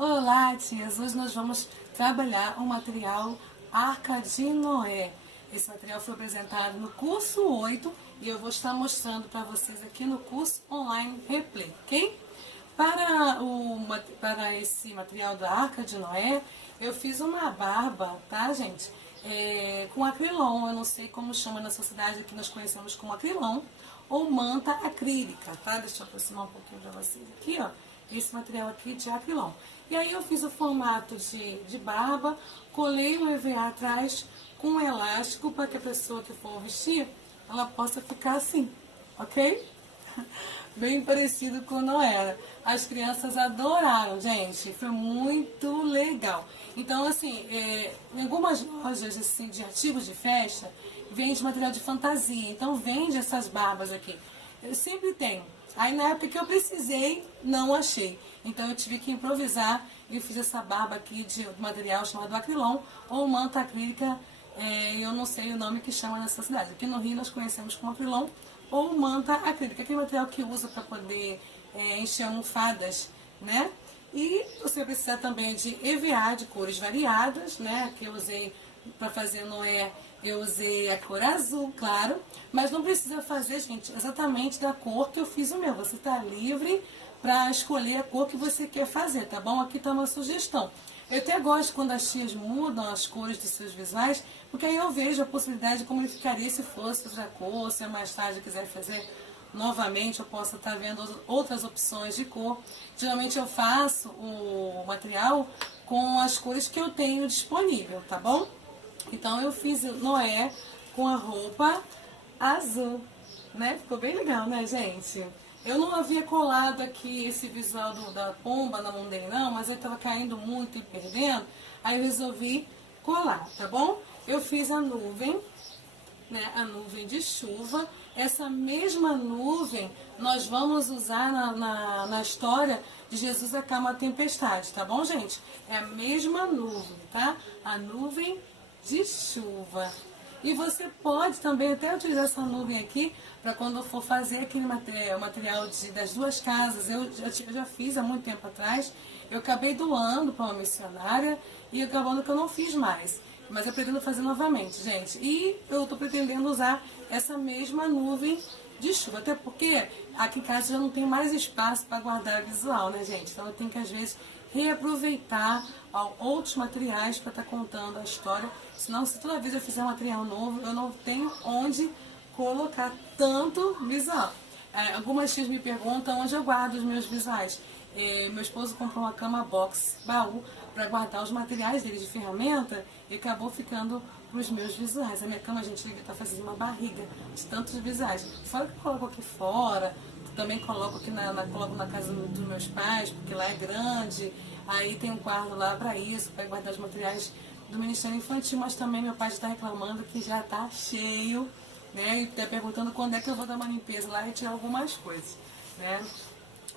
Olá, tias! Hoje nós vamos trabalhar o material Arca de Noé. Esse material foi apresentado no curso 8 e eu vou estar mostrando para vocês aqui no curso online Replay, ok? Para esse material da Arca de Noé, eu fiz uma barba, tá, gente? Com acrilon, eu não sei como chama na sociedade, aqui nós conhecemos como acrilon, ou manta acrílica, tá? Deixa eu aproximar um pouquinho para vocês aqui, ó. Esse material aqui de acrilon. E aí eu fiz o formato de barba, colei o EVA atrás com um elástico para que a pessoa que for vestir, ela possa ficar assim, ok? Bem parecido com Noé. As crianças adoraram, gente. Foi muito legal. Então, assim, em algumas lojas assim, de artigos de festa, vende material de fantasia. Então, vende essas barbas aqui. Eu sempre tenho. Aí, na época que eu precisei, não achei. Então, eu tive que improvisar e fiz essa barba aqui de material chamado acrilon ou manta acrílica. Eu não sei o nome que chama nessa cidade. Aqui no Rio nós conhecemos como acrilon ou manta acrílica, aquele material que usa para poder encher almofadas, né? E você precisa também de EVA de cores variadas, né? Que eu usei para fazer Noé, eu usei a cor azul, claro, mas não precisa fazer, gente, exatamente da cor que eu fiz o meu. Você está livre para escolher a cor que você quer fazer, tá bom? Aqui está uma sugestão. Eu até gosto quando as tias mudam as cores dos seus visuais, porque aí eu vejo a possibilidade de como ele ficaria se fosse outra cor, se mais tarde eu quiser fazer novamente, eu posso estar vendo outras opções de cor. Geralmente eu faço o material com as cores que eu tenho disponível, tá bom? Então eu fiz Noé com a roupa azul, né? Ficou bem legal, né, gente? Eu não havia colado aqui esse visual da pomba na mão dele, não, mas ele estava caindo muito e perdendo, aí eu resolvi colar, tá bom? Eu fiz a nuvem, né, a nuvem de chuva. Essa mesma nuvem nós vamos usar na história de Jesus acalma a tempestade, tá bom, gente? É a mesma nuvem, tá? A nuvem de chuva. E você pode também até utilizar essa nuvem aqui para quando for fazer aquele material das duas casas. Eu já fiz há muito tempo atrás. Eu acabei doando para uma missionária e acabando que eu não fiz mais. Mas eu pretendo fazer novamente, gente. E eu estou pretendendo usar essa mesma nuvem de chuva. Até porque aqui em casa já não tem mais espaço para guardar visual, né, gente? Então eu tenho que, às vezes, reaproveitar outros materiais para estar contando a história. Senão, se toda vez eu fizer um material novo, eu não tenho onde colocar tanto visual. Algumas tias me perguntam onde eu guardo os meus visuais. Meu esposo comprou uma cama box, baú, para guardar os materiais dele de ferramenta e acabou ficando para os meus visuais. A minha cama, gente, está fazendo uma barriga de tantos visuais. Fora que eu coloco aqui fora, também coloco aqui coloco na casa dos meus pais, porque lá é grande. Aí tem um quarto lá para isso, para guardar os materiais do Ministério Infantil, mas também meu pai está reclamando que já está cheio, né? E está perguntando quando é que eu vou dar uma limpeza lá e tirar algumas coisas, né?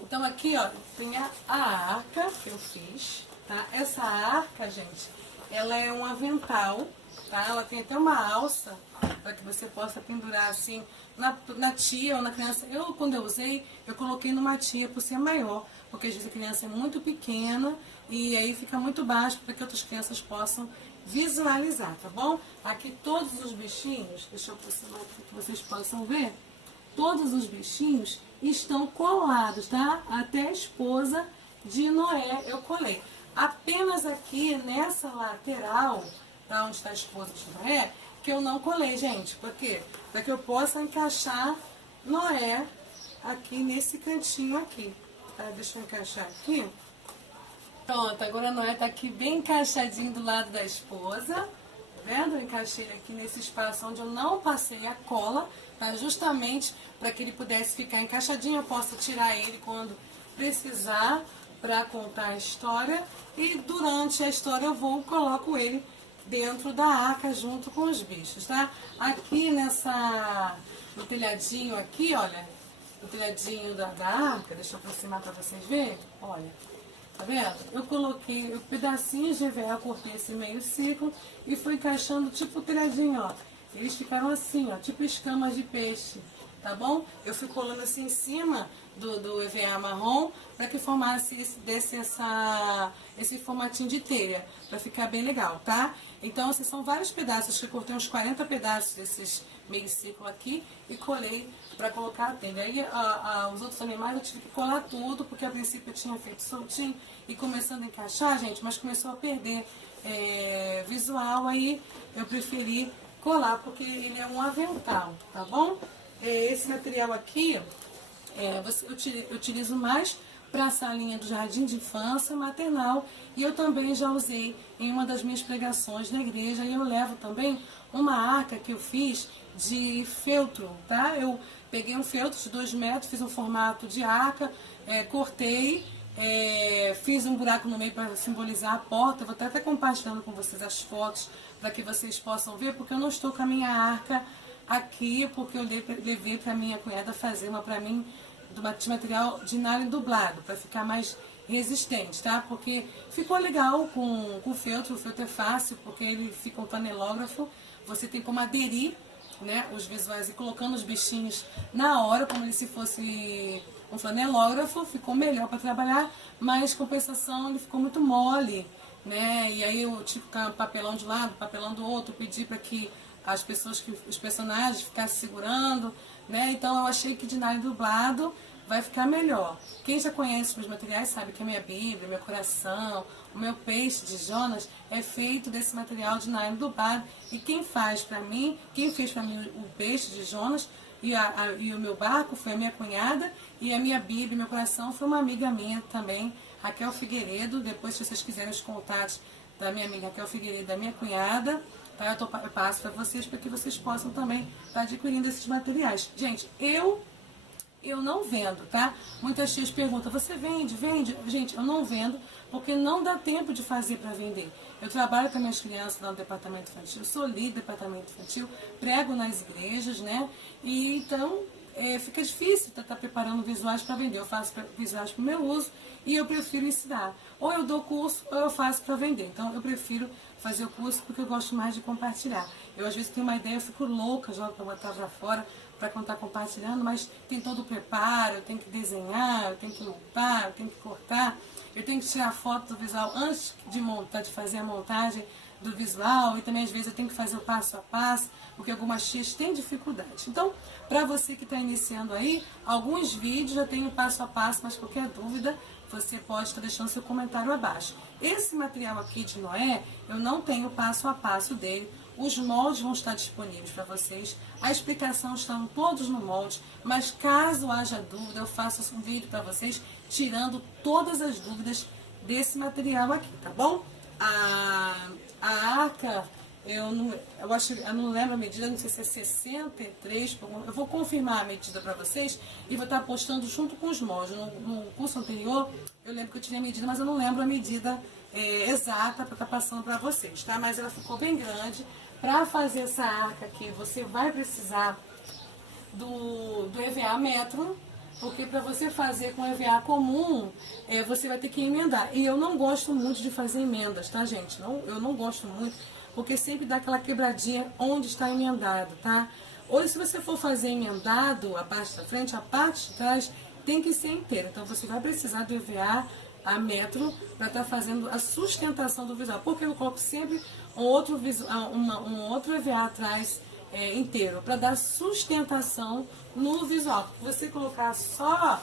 Então aqui, ó, tem a arca que eu fiz, tá? Essa arca, gente, ela é um avental, tá? Ela tem até uma alça para que você possa pendurar assim na tia ou na criança. Quando eu usei, eu coloquei numa tia por ser maior, porque às vezes a criança é muito pequena e aí fica muito baixo para que outras crianças possam visualizar, tá bom? Aqui todos os bichinhos, deixa eu aproximar para que vocês possam ver, todos os bichinhos estão colados, tá? Até a esposa de Noé eu colei. Apenas aqui nessa lateral, tá, onde está a esposa de Noé, que eu não colei, gente. Por quê? Para que eu possa encaixar Noé aqui nesse cantinho aqui. Tá? Deixa eu encaixar aqui. Pronto, agora Noé tá aqui bem encaixadinho do lado da esposa. Tá vendo? Eu encaixei ele aqui nesse espaço onde eu não passei a cola, tá? Justamente para que ele pudesse ficar encaixadinho. Eu posso tirar ele quando precisar para contar a história. E durante a história eu coloco ele dentro da arca junto com os bichos, tá? Aqui no telhadinho aqui, olha, o telhadinho da arca, deixa eu aproximar para vocês verem, olha, tá vendo? Eu coloquei pedacinhos de EVA, cortei esse meio ciclo e fui encaixando tipo o telhadinho, ó. Eles ficaram assim, ó, tipo escamas de peixe, tá bom? Eu fui colando assim em cima do EVA marrom para que formasse esse formatinho de telha, para ficar bem legal, tá? Então, assim, são vários pedaços, que eu cortei uns 40 pedaços desses meio círculo aqui e colei para colocar a telha. Aí os outros animais eu tive que colar tudo, porque a princípio eu tinha feito soltinho e começando a encaixar, gente, mas começou a perder visual, aí eu preferi colar, porque ele é um avental, tá bom? Esse material aqui, eu utilizo mais para a salinha do jardim de infância maternal, e eu também já usei em uma das minhas pregações na igreja, e eu levo também uma arca que eu fiz de feltro, tá? Eu peguei um feltro de 2 metros, fiz um formato de arca, cortei, fiz um buraco no meio para simbolizar a porta. Eu vou até compartilhando com vocês as fotos para que vocês possam ver, porque eu não estou com a minha arca aqui, porque eu levei para minha cunhada fazer uma para mim de material de nylon dublado, para ficar mais resistente, tá? Porque ficou legal com o feltro é fácil, porque ele fica um panelógrafo, você tem como aderir, né, os visuais e colocando os bichinhos na hora, como se fosse um flanelógrafo, ficou melhor para trabalhar, mas compensação ele ficou muito mole, né? E aí eu tive que papelão de um lado, papelão do outro, pedi para que os personagens ficassem segurando, né? Então eu achei que de nylon dublado vai ficar melhor. Quem já conhece meus materiais sabe que a minha Bíblia, meu coração, o meu peixe de Jonas é feito desse material de nylon dublado. E quem fez para mim o peixe de Jonas e o meu barco foi a minha cunhada, e a minha Bíblia, meu coração, foi uma amiga minha também, Raquel Figueiredo. Depois, se vocês quiserem os contatos da minha amiga Raquel Figueiredo, da minha cunhada, tá? Eu passo para vocês, para que vocês possam também estar adquirindo esses materiais. Gente, eu não vendo, tá? Muitas tias perguntam, você vende? Vende? Gente, eu não vendo, porque não dá tempo de fazer para vender. Eu trabalho com as minhas crianças lá no departamento infantil, sou líder do departamento infantil, prego nas igrejas, né? E então fica difícil estar preparando visuais para vender. Eu faço visuais para o meu uso e eu prefiro ensinar. Ou eu dou curso ou eu faço para vender. Então eu prefiro fazer o curso porque eu gosto mais de compartilhar. Eu às vezes tenho uma ideia, eu fico louca, jogo para botar para fora para contar compartilhando, mas tem todo o preparo, eu tenho que desenhar, eu tenho que montar, eu tenho que cortar, eu tenho que tirar foto do visual antes de montar, de fazer a montagem do visual, e também às vezes eu tenho que fazer o passo a passo, porque algumas tias têm dificuldade. Então, para você que está iniciando aí, alguns vídeos já tem o passo a passo, mas qualquer dúvida, você pode estar deixando seu comentário abaixo. Esse material aqui de Noé, eu não tenho o passo a passo dele. Os moldes vão estar disponíveis para vocês. A explicação estão todos no molde, mas caso haja dúvida, eu faço um vídeo para vocês tirando todas as dúvidas desse material aqui, tá bom? A arca, eu não lembro a medida, não sei se é 63, eu vou confirmar a medida para vocês e vou estar postando junto com os moldes. No curso anterior, eu lembro que eu tirei a medida, mas eu não lembro a medida exata para estar passando para vocês, tá? Mas ela ficou bem grande. Para fazer essa arca aqui, você vai precisar do EVA metro, porque para você fazer com EVA comum, você vai ter que emendar. E eu não gosto muito de fazer emendas, tá, gente? Eu não gosto muito, porque sempre dá aquela quebradinha onde está emendado, tá? Ou se você for fazer emendado, a parte da frente, a parte de trás tem que ser inteira. Então você vai precisar do EVA a metro para estar fazendo a sustentação do visual. Porque eu coloco sempre um outro EVA atrás inteiro, para dar sustentação no visual. Você colocar só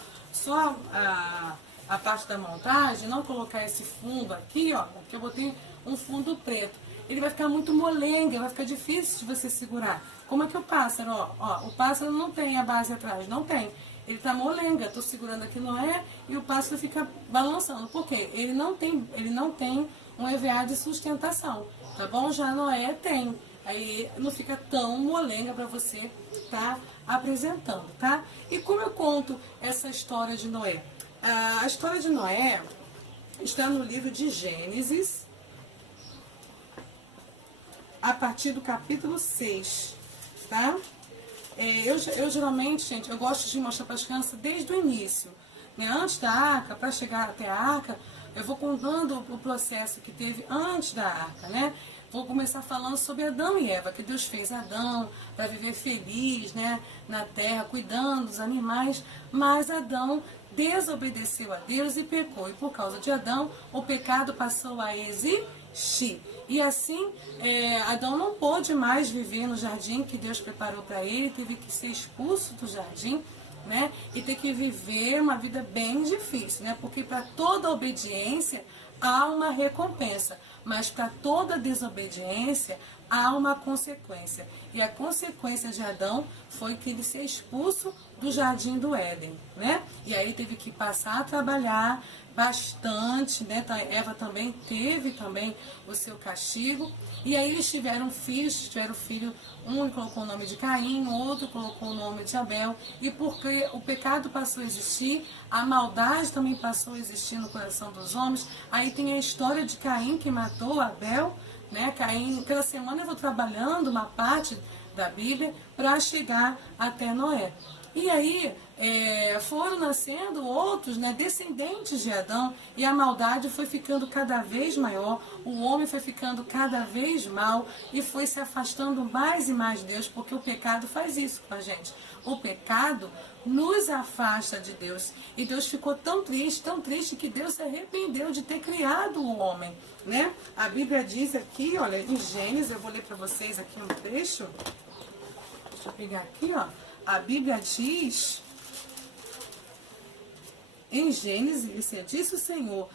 a parte da montagem, não colocar esse fundo aqui, ó, porque eu botei um fundo preto, ele vai ficar muito molenga, vai ficar difícil de você segurar. Como é que o pássaro, ó, o pássaro não tem a base atrás, não tem. Ele tá molenga, estou segurando aqui Noé e o pássaro fica balançando. Por quê? Ele não tem um EVA de sustentação, tá bom? Já Noé tem. Aí não fica tão molenga para você estar apresentando, tá? E como eu conto essa história de Noé? A história de Noé está no livro de Gênesis, a partir do capítulo 6, tá? Eu geralmente, gente, eu gosto de mostrar para as crianças desde o início, né? Antes da arca, para chegar até a arca, eu vou contando o processo que teve antes da arca, né? Vou começar falando sobre Adão e Eva, que Deus fez Adão para viver feliz, né, na terra, cuidando dos animais, mas Adão desobedeceu a Deus e pecou. E por causa de Adão, o pecado passou a existir. E assim, Adão não pôde mais viver no jardim que Deus preparou para ele, teve que ser expulso do jardim, né? E ter que viver uma vida bem difícil, né? Porque para toda obediência há uma recompensa, mas para toda desobediência há uma consequência. E a consequência de Adão foi que ele ser expulso do jardim do Éden, né? E aí teve que passar a trabalhar bastante, né? Eva também teve o seu castigo. E aí eles tiveram filhos, filho, um colocou o nome de Caim, o outro colocou o nome de Abel. E porque o pecado passou a existir, a maldade também passou a existir no coração dos homens. Aí tem a história de Caim que matou Abel, né? Caim, pela semana eu vou trabalhando uma parte da Bíblia para chegar até Noé. E aí foram nascendo outros, né, descendentes de Adão, e a maldade foi ficando cada vez maior, o homem foi ficando cada vez mal e foi se afastando mais e mais de Deus, porque o pecado faz isso com a gente. O pecado nos afasta de Deus. E Deus ficou tão triste que Deus se arrependeu de ter criado o homem, né? A Bíblia diz aqui, olha, em Gênesis, eu vou ler para vocês aqui um trecho. Deixa eu pegar aqui, ó. A Bíblia diz, em Gênesis, disse o Senhor,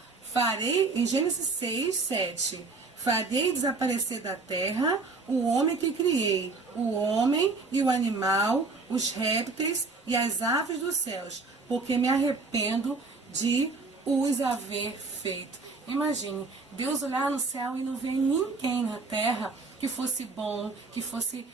em Gênesis 6, 7, farei desaparecer da terra o homem que criei, o homem e o animal, os répteis e as aves dos céus, porque me arrependo de os haver feito. Imagine, Deus olhar no céu e não ver ninguém na terra que fosse bom, que fosse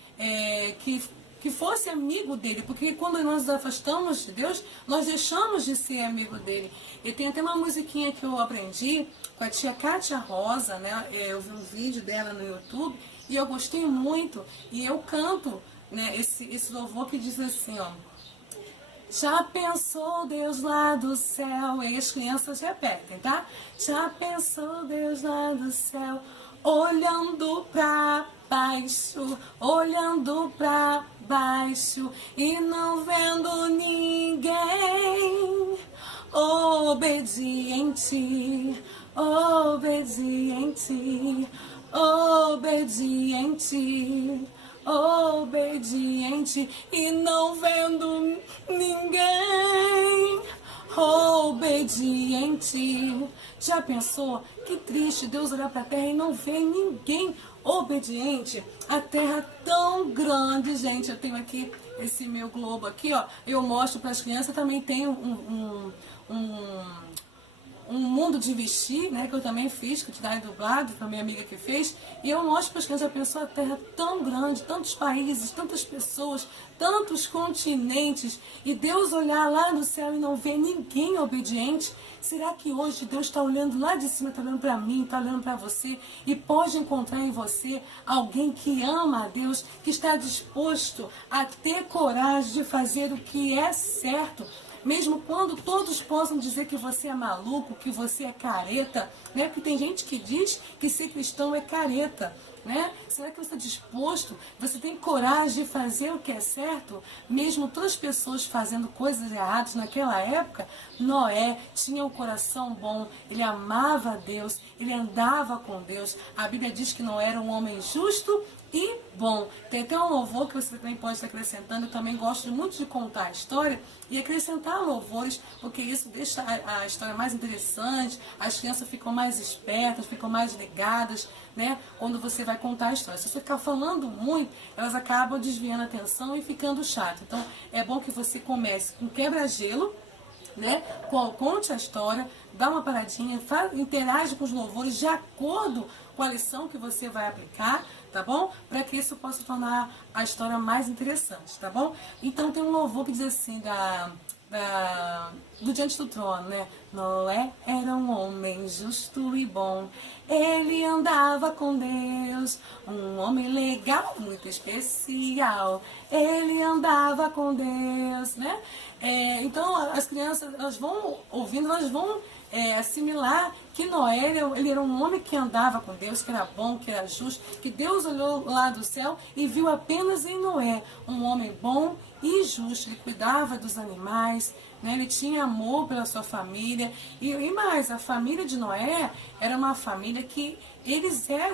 amigo dele, porque quando nós nos afastamos de Deus, nós deixamos de ser amigo dele. E tem até uma musiquinha que eu aprendi com a tia Kátia Rosa, né? Eu vi um vídeo dela no YouTube e eu gostei muito, e eu canto, né, esse louvor que diz assim, ó: já pensou Deus lá do céu? E as crianças repetem, tá? Já pensou Deus lá do céu, olhando pra baixo, olhando pra baixo e não vendo ninguém. Obediente, obediente, obediente, obediente e não vendo ninguém. Obediente. Já pensou? Que triste Deus olhar para a terra e não ver ninguém obediente. A terra tão grande, gente. Eu tenho aqui esse meu globo aqui, ó. Eu mostro para as crianças. Também tenho um mundo de vestir, né, que eu também fiz, que o Tidai dublado, foi a minha amiga que fez, e eu mostro para as crianças, a pessoa, a terra tão grande, tantos países, tantas pessoas, tantos continentes, e Deus olhar lá no céu e não ver ninguém obediente. Será que hoje Deus está olhando lá de cima, está olhando para mim, está olhando para você, e pode encontrar em você alguém que ama a Deus, que está disposto a ter coragem de fazer o que é certo, mesmo quando todos possam dizer que você é maluco, que você é careta, né? Porque tem gente que diz que ser cristão é careta, né? Será que você está disposto? Você tem coragem de fazer o que é certo? Mesmo todas as pessoas fazendo coisas erradas naquela época, Noé tinha um coração bom, ele amava a Deus, ele andava com Deus. A Bíblia diz que Noé era um homem justo e bom. Tem até um louvor que você também pode estar acrescentando. Eu também gosto muito de contar a história e acrescentar louvores, porque isso deixa a história mais interessante, as crianças ficam mais espertas, ficam mais ligadas, né, quando você vai contar a história. Se você ficar falando muito, elas acabam desviando a atenção e ficando chato. Então é bom que você comece com quebra-gelo, né? Conte a história, dá uma paradinha, interage com os louvores de acordo com a lição que você vai aplicar, tá bom? Para que isso possa tornar a história mais interessante, tá bom? Então tem um louvor que diz assim, do diante do trono, né? Noé era um homem justo e bom, ele andava com Deus, um homem legal, muito especial, ele andava com Deus, né? Então as crianças, elas vão ouvindo, elas vão assimilar que Noé, ele era um homem que andava com Deus, que era bom, que era justo, que Deus olhou lá do céu e viu apenas em Noé um homem bom e justo. Ele cuidava dos animais, né? Ele tinha amor pela sua família. E mais, a família de Noé era uma família que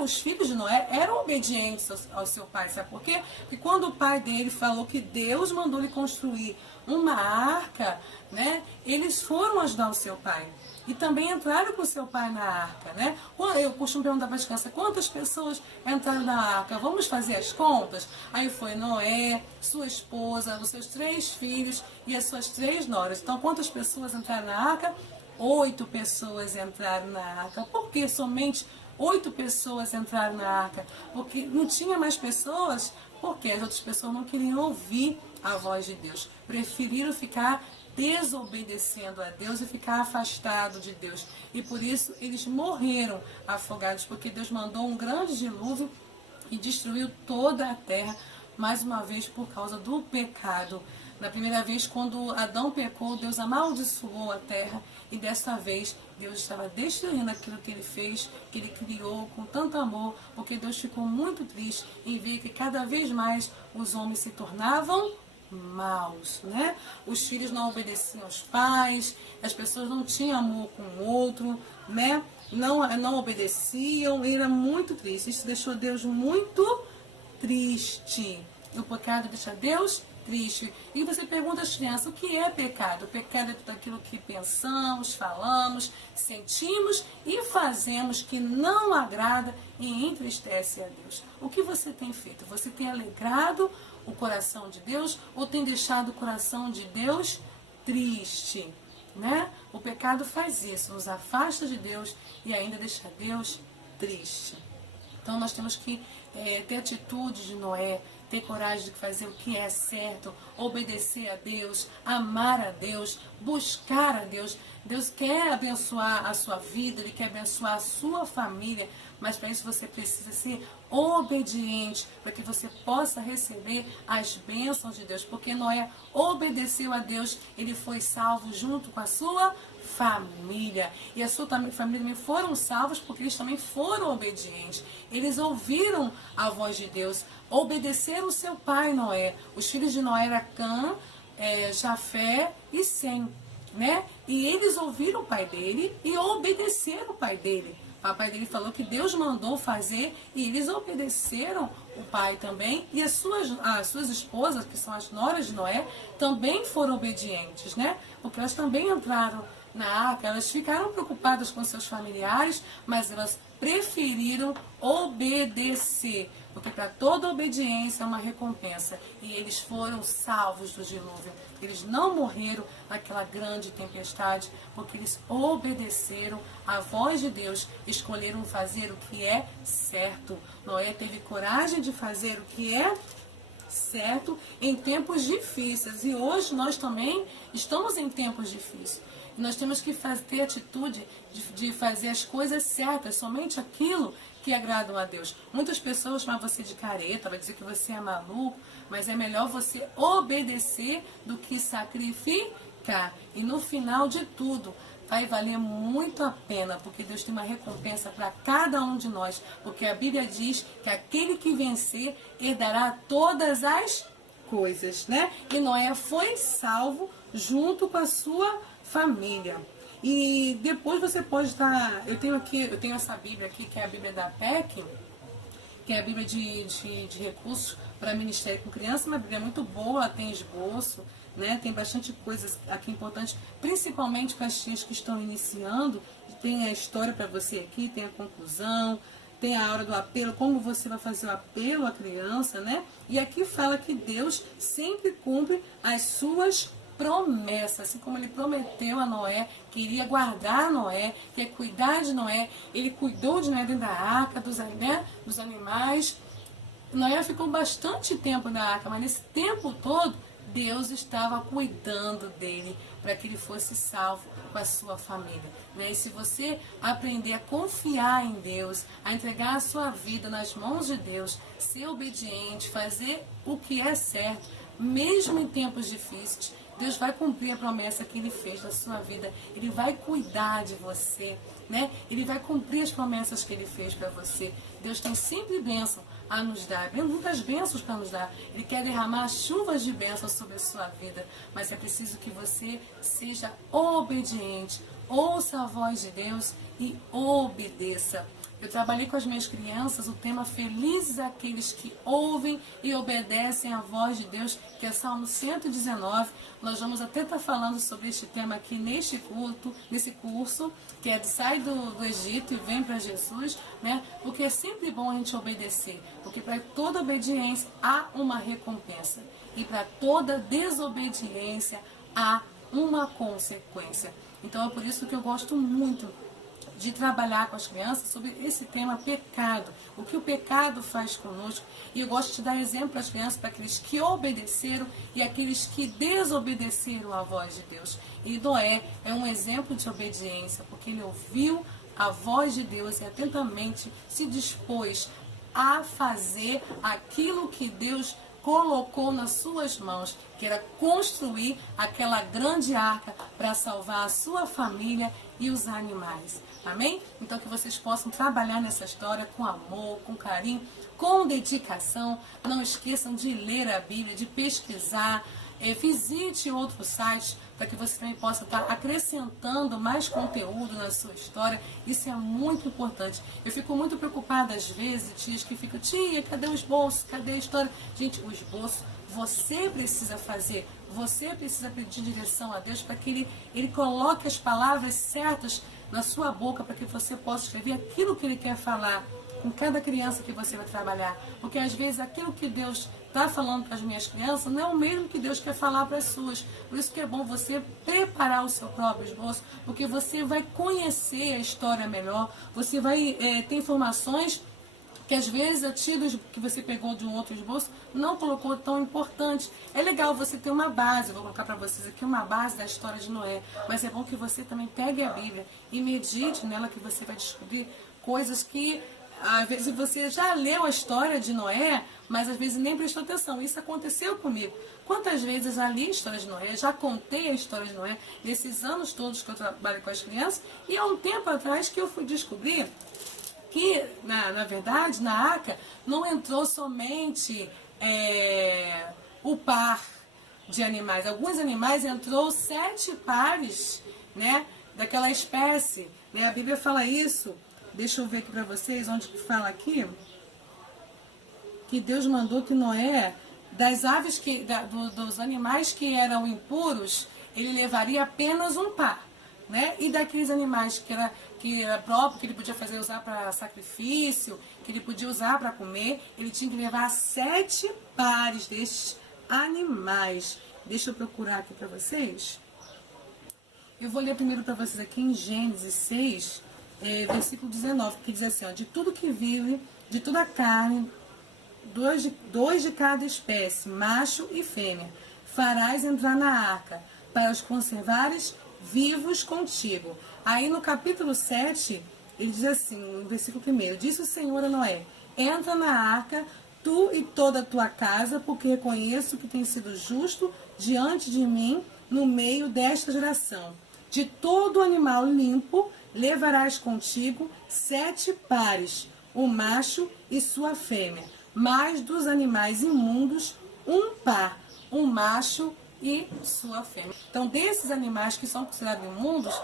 os filhos de Noé eram obedientes ao seu pai. Sabe por quê? Porque quando o pai dele falou que Deus mandou ele construir uma arca, né? Eles foram ajudar o seu pai. E também entraram com o seu pai na arca, né? Eu costumo perguntar para as crianças, quantas pessoas entraram na arca? Vamos fazer as contas? Aí foi Noé, sua esposa, os seus 3 filhos e as suas 3 noras. Então, quantas pessoas entraram na arca? 8 pessoas entraram na arca. Por que somente 8 pessoas entraram na arca? Porque não tinha mais pessoas, porque as outras pessoas não queriam ouvir a voz de Deus. Preferiram ficar desobedecendo a Deus e ficar afastado de Deus. E por isso eles morreram afogados, porque Deus mandou um grande dilúvio e destruiu toda a terra, mais uma vez por causa do pecado. Na primeira vez, quando Adão pecou, Deus amaldiçoou a terra, e dessa vez Deus estava destruindo aquilo que ele fez, que ele criou com tanto amor, porque Deus ficou muito triste em ver que cada vez mais os homens se tornavam maus, né? Os filhos não obedeciam aos pais, as pessoas não tinham amor com o outro, né? Não obedeciam, era muito triste. Isso deixou Deus muito triste. O pecado deixa Deus triste. E você pergunta às crianças, o que é pecado? O pecado é tudo aquilo que pensamos, falamos, sentimos e fazemos que não agrada e entristece a Deus. O que você tem feito? Você tem alegrado o coração de Deus ou tem deixado o coração de Deus triste, né? O pecado faz isso, nos afasta de Deus e ainda deixa Deus triste. Então nós temos que ter atitude de Noé, ter coragem de fazer o que é certo, obedecer a Deus, amar a Deus, buscar a Deus. Deus quer abençoar a sua vida, Ele quer abençoar a sua família, mas para isso você precisa ser obediente, para que você possa receber as bênçãos de Deus. Porque Noé obedeceu a Deus, ele foi salvo junto com a sua família. E a sua família também foram salvos porque eles também foram obedientes. Eles ouviram a voz de Deus, obedeceram o seu pai Noé. Os filhos de Noé eram Cã, Jafé e Sem, né? E eles ouviram o pai dele e obedeceram o pai dele. O pai dele falou que Deus mandou fazer e eles obedeceram o pai também. E as suas esposas, que são as noras de Noé, também foram obedientes, né? Porque elas também entraram na arca, elas ficaram preocupadas com seus familiares, mas elas preferiram obedecer, porque para toda obediência é uma recompensa. E eles foram salvos do dilúvio. Eles não morreram naquela grande tempestade, porque eles obedeceram à voz de Deus, escolheram fazer o que é certo. Noé teve coragem de fazer o que é certo em tempos difíceis. E hoje nós também estamos em tempos difíceis. E nós temos que ter atitude de fazer as coisas certas, somente aquilo que agradam a Deus. Muitas pessoas chamam você de careta, vai dizer que você é maluco, mas é melhor você obedecer do que sacrificar. E no final de tudo, vai valer muito a pena, porque Deus tem uma recompensa para cada um de nós. Porque a Bíblia diz que aquele que vencer herdará todas as coisas, né? E Noé foi salvo junto com a sua família. E depois você pode estar... Eu tenho essa Bíblia aqui, que é a Bíblia da PEC, que é a Bíblia de recursos para ministério com criança, uma Bíblia muito boa, tem esboço, né? Tem bastante coisas aqui importantes, principalmente para as tias que estão iniciando. Tem a história para você aqui, tem a conclusão, tem a hora do apelo, como você vai fazer o apelo à criança, né? E aqui fala que Deus sempre cumpre as suas promessa, assim como ele prometeu a Noé, que iria guardar Noé, que ia cuidar de Noé. Ele cuidou de Noé dentro da arca, dos animais. Noé ficou bastante tempo na arca, mas nesse tempo todo, Deus estava cuidando dele para que ele fosse salvo com a sua família. Né? E se você aprender a confiar em Deus, a entregar a sua vida nas mãos de Deus, ser obediente, fazer o que é certo, mesmo em tempos difíceis, Deus vai cumprir a promessa que Ele fez na sua vida. Ele vai cuidar de você, né? Ele vai cumprir as promessas que Ele fez para você. Deus tem sempre bênção a nos dar, muitas bênçãos para nos dar. Ele quer derramar chuvas de bênçãos sobre a sua vida, mas é preciso que você seja obediente, ouça a voz de Deus e obedeça. Eu trabalhei com as minhas crianças o tema Felizes aqueles que ouvem e obedecem à voz de Deus, que é Salmo 119. Nós vamos até estar falando sobre este tema aqui nesse curso, que é de sai do Egito e vem para Jesus, né? Porque é sempre bom a gente obedecer, porque para toda obediência há uma recompensa e para toda desobediência há uma consequência. Então é por isso que eu gosto muito de trabalhar com as crianças sobre esse tema pecado, o que o pecado faz conosco. E eu gosto de dar exemplo às crianças para aqueles que obedeceram e aqueles que desobedeceram à voz de Deus. E Noé é um exemplo de obediência, porque ele ouviu a voz de Deus e atentamente se dispôs a fazer aquilo que Deus colocou nas suas mãos, que era construir aquela grande arca para salvar a sua família e os animais. Amém? Então que vocês possam trabalhar nessa história com amor, com carinho, com dedicação. Não esqueçam de ler a Bíblia, de pesquisar. Visite outros sites para que você também possa estar acrescentando mais conteúdo na sua história. Isso é muito importante. Eu fico muito preocupada às vezes, tias que ficam, tia, cadê o esboço? Cadê a história? Gente, o esboço você precisa fazer. Você precisa pedir direção a Deus para que Ele coloque as palavras certas na sua boca para que você possa escrever aquilo que Ele quer falar com cada criança que você vai trabalhar. Porque às vezes aquilo que Deus está falando para as minhas crianças não é o mesmo que Deus quer falar para as suas. Por isso que é bom você preparar o seu próprio esboço, porque você vai conhecer a história melhor, você vai ter informações que às vezes a tia que você pegou de um outro esboço não colocou tão importante. É legal você ter uma base, vou colocar para vocês aqui uma base da história de Noé, mas é bom que você também pegue a Bíblia e medite nela, que você vai descobrir coisas que às vezes você já leu a história de Noé, mas às vezes nem prestou atenção. Isso aconteceu comigo. Quantas vezes eu já li a história de Noé, já contei a história de Noé, nesses anos todos que eu trabalho com as crianças, e há um tempo atrás que eu fui descobrir que, na verdade, na arca, não entrou somente o par de animais. Alguns animais entrou 7 pares, né, daquela espécie. Né? A Bíblia fala isso. Deixa eu ver aqui para vocês, onde que fala aqui. Que Deus mandou que Noé, das aves, dos animais que eram impuros, ele levaria apenas um par. Né? E daqueles animais que era próprio, que ele podia usar para sacrifício, que ele podia usar para comer, ele tinha que levar 7 pares destes animais. Deixa eu procurar aqui para vocês. Eu vou ler primeiro para vocês aqui em Gênesis 6, versículo 19, que diz assim, ó, de tudo que vive, de toda a carne, dois de cada espécie, macho e fêmea, farás entrar na arca, para os conservares vivos contigo. Aí no capítulo 7, ele diz assim, no versículo 1, disse o Senhor a Noé, entra na arca, tu e toda a tua casa, porque reconheço que tem sido justo diante de mim no meio desta geração. De todo animal limpo levarás contigo 7 pares, o macho e sua fêmea, mas dos animais imundos, um par, um macho e sua fêmea. Então, desses animais que são considerados imundos,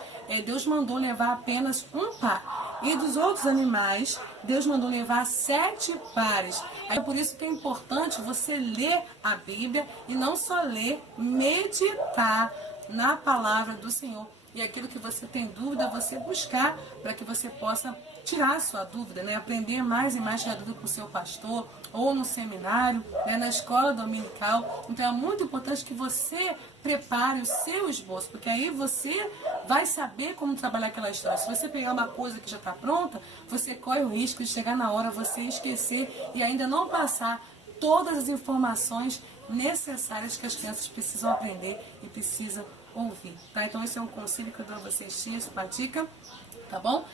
Deus mandou levar apenas um par. E dos outros animais, Deus mandou levar 7 pares. É por isso que é importante você ler a Bíblia e não só ler, meditar na palavra do Senhor. E aquilo que você tem dúvida, você buscar para que você possa tirar a sua dúvida, né? Aprender mais e mais a dúvida com o seu pastor, ou no seminário, né? Na escola dominical. Então é muito importante que você prepare o seu esboço, porque aí você vai saber como trabalhar aquela história. Se você pegar uma coisa que já está pronta, você corre o risco de chegar na hora, você esquecer e ainda não passar todas as informações necessárias que as crianças precisam aprender e precisam ouvir, tá? Então esse é um conselho que eu dou a vocês, tias, uma dica, tá bom?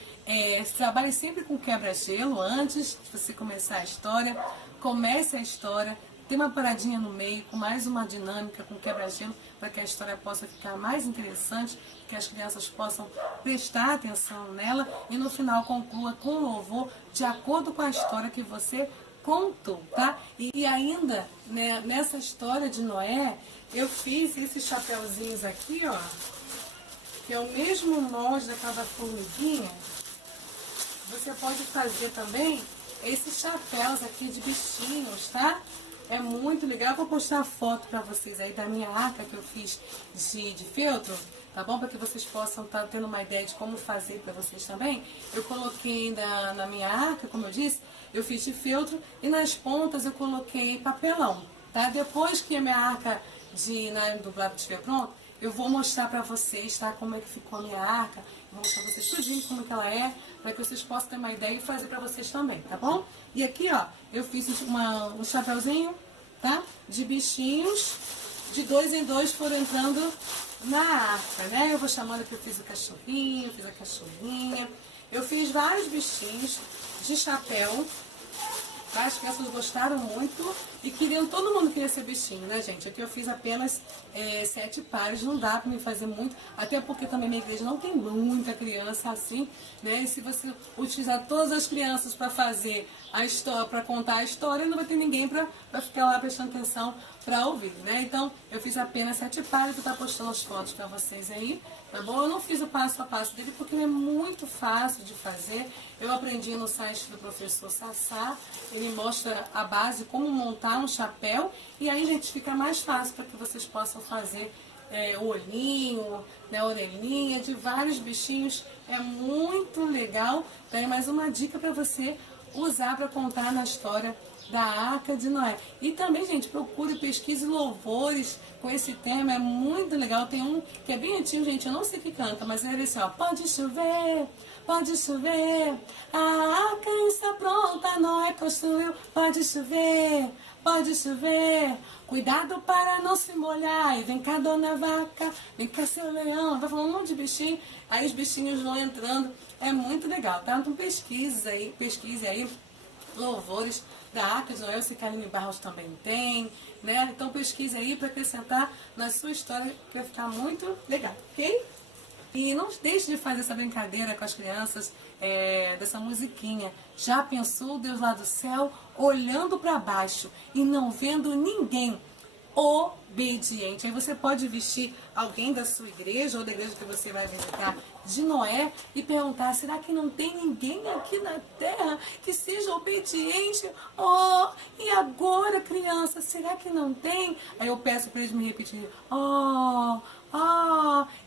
Trabalhe sempre com quebra-gelo antes de você começar a história. Comece a história, tem uma paradinha no meio, com mais uma dinâmica, com quebra-gelo, para que a história possa ficar mais interessante, que as crianças possam prestar atenção nela e no final conclua com louvor, de acordo com a história que você contou, tá? E ainda, né, nessa história de Noé, eu fiz esses chapeuzinhos aqui, ó, que é o mesmo molde daquela formiguinha. Você pode fazer também esses chapéus aqui de bichinhos, tá? É muito legal. Eu vou postar a foto pra vocês aí da minha arca que eu fiz de feltro, tá bom? Para que vocês possam estar tendo uma ideia de como fazer pra vocês também. Eu coloquei na minha arca, como eu disse, eu fiz de feltro e nas pontas eu coloquei papelão, tá? Depois que a minha arca do Bravo estiver pronto, eu vou mostrar pra vocês, tá? Como é que ficou a minha arca. Vou mostrar pra vocês tudinho como que ela é, para que vocês possam ter uma ideia e fazer pra vocês também, tá bom? E aqui, ó, eu fiz um chapeuzinho, tá? De bichinhos, de 2 em 2 foram entrando na arca, né? Eu vou chamando que eu fiz o cachorrinho, fiz a cachorrinha. Eu fiz vários bichinhos de chapéu. As crianças gostaram muito e todo mundo queria ser bichinho, né, gente? Aqui eu fiz apenas 7 pares, não dá pra me fazer muito, até porque também minha igreja não tem muita criança assim, né? E se você utilizar todas as crianças para fazer a história, para contar a história, não vai ter ninguém para ficar lá prestando atenção para ouvir, né? Então, eu fiz apenas 7 pares, vou estar postando as fotos para vocês aí, tá bom? Eu não fiz o passo a passo dele porque ele é muito fácil de fazer. Eu aprendi no site do professor Sassá, ele mostra a base, como montar um chapéu, e aí, gente, fica mais fácil para que vocês possam fazer o olhinho, né, orelhinha, de vários bichinhos. É muito legal. Tem mais uma dica para você usar para contar na história da Arca de Noé. E também, gente, procure, pesquise louvores com esse tema, é muito legal. Tem um que é bem antigo, gente, eu não sei que canta, mas é assim, ó: pode chover, a arca está pronta, Noé construiu, pode chover, cuidado para não se molhar, e vem cá, dona vaca, vem cá, seu leão. Tá falando um monte de bichinho, aí os bichinhos vão entrando, é muito legal, tá? Então pesquise aí louvores da Arca de Noé. O Cicaline Barros também tem, né? Então pesquise aí para acrescentar na sua história, que vai ficar muito legal, ok? E não deixe de fazer essa brincadeira com as crianças, dessa musiquinha. Já pensou Deus lá do céu, olhando para baixo e não vendo ninguém? Obediente. Aí você pode vestir alguém da sua igreja ou da igreja que você vai visitar de Noé e perguntar: será que não tem ninguém aqui na terra que seja obediente? Oh, e agora, criança, será que não tem? Aí eu peço para eles me repetirem: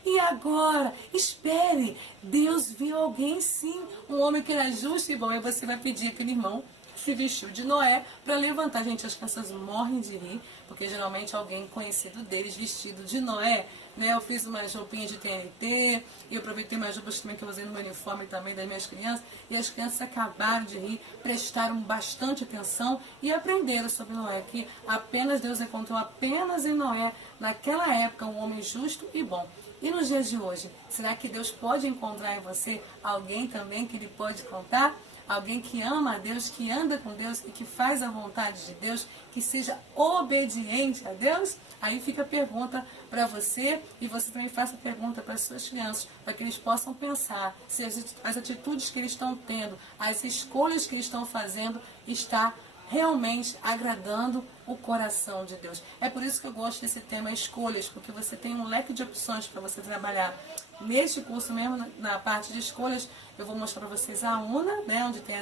e agora? Espere, Deus viu alguém sim, um homem que era justo e bom. Aí você vai pedir aquele irmão que se vestiu de Noé para levantar. Gente, as crianças morrem de rir, porque geralmente alguém conhecido deles vestido de Noé, né? Eu fiz umas roupinhas de TNT, e eu aproveitei umas roupas também que eu usei no meu uniforme também das minhas crianças, e as crianças acabaram de rir, prestaram bastante atenção e aprenderam sobre Noé, que apenas Deus encontrou apenas em Noé, naquela época, um homem justo e bom. E nos dias de hoje, será que Deus pode encontrar em você alguém também que Ele pode contar? Alguém que ama a Deus, que anda com Deus e que faz a vontade de Deus, que seja obediente a Deus? Aí fica a pergunta para você, e você também faça a pergunta para as suas crianças, para que eles possam pensar se as atitudes que eles estão tendo, as escolhas que eles estão fazendo, está realmente agradando o coração de Deus. É por isso que eu gosto desse tema escolhas, porque você tem um leque de opções para você trabalhar. Neste curso mesmo, na parte de escolhas, eu vou mostrar para vocês a UNA, né, onde tem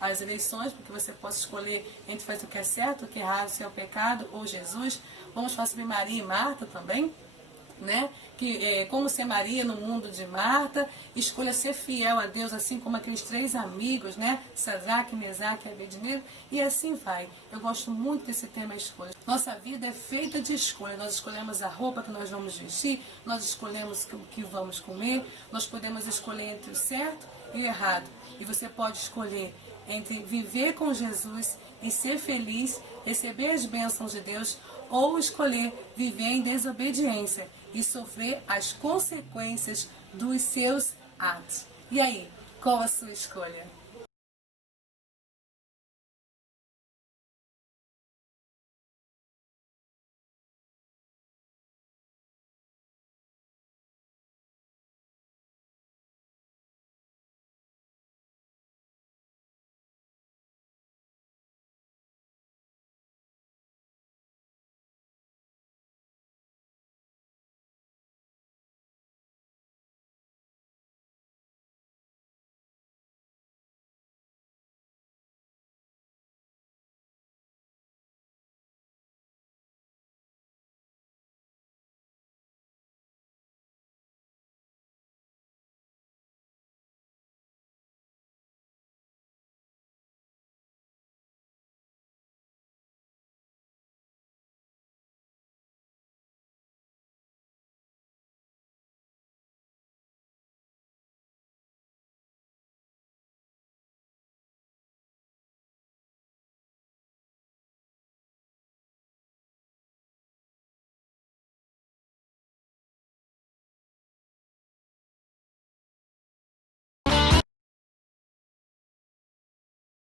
as eleições, porque você possa escolher entre fazer o que é certo, o que é errado, se é o pecado ou Jesus. Vamos falar sobre Maria e Marta também, né? Como ser Maria no mundo de Marta. Escolha ser fiel a Deus, assim como aqueles 3 amigos, né? Sadraque, Mesaque e Abednego, e assim vai. Eu gosto muito desse tema escolha. Nossa vida é feita de escolha. Nós escolhemos a roupa que nós vamos vestir, nós escolhemos o que vamos comer, nós podemos escolher entre o certo e o errado. E você pode escolher entre viver com Jesus e ser feliz, receber as bênçãos de Deus, ou escolher viver em desobediência e sofrer as consequências dos seus atos. E aí, qual a sua escolha?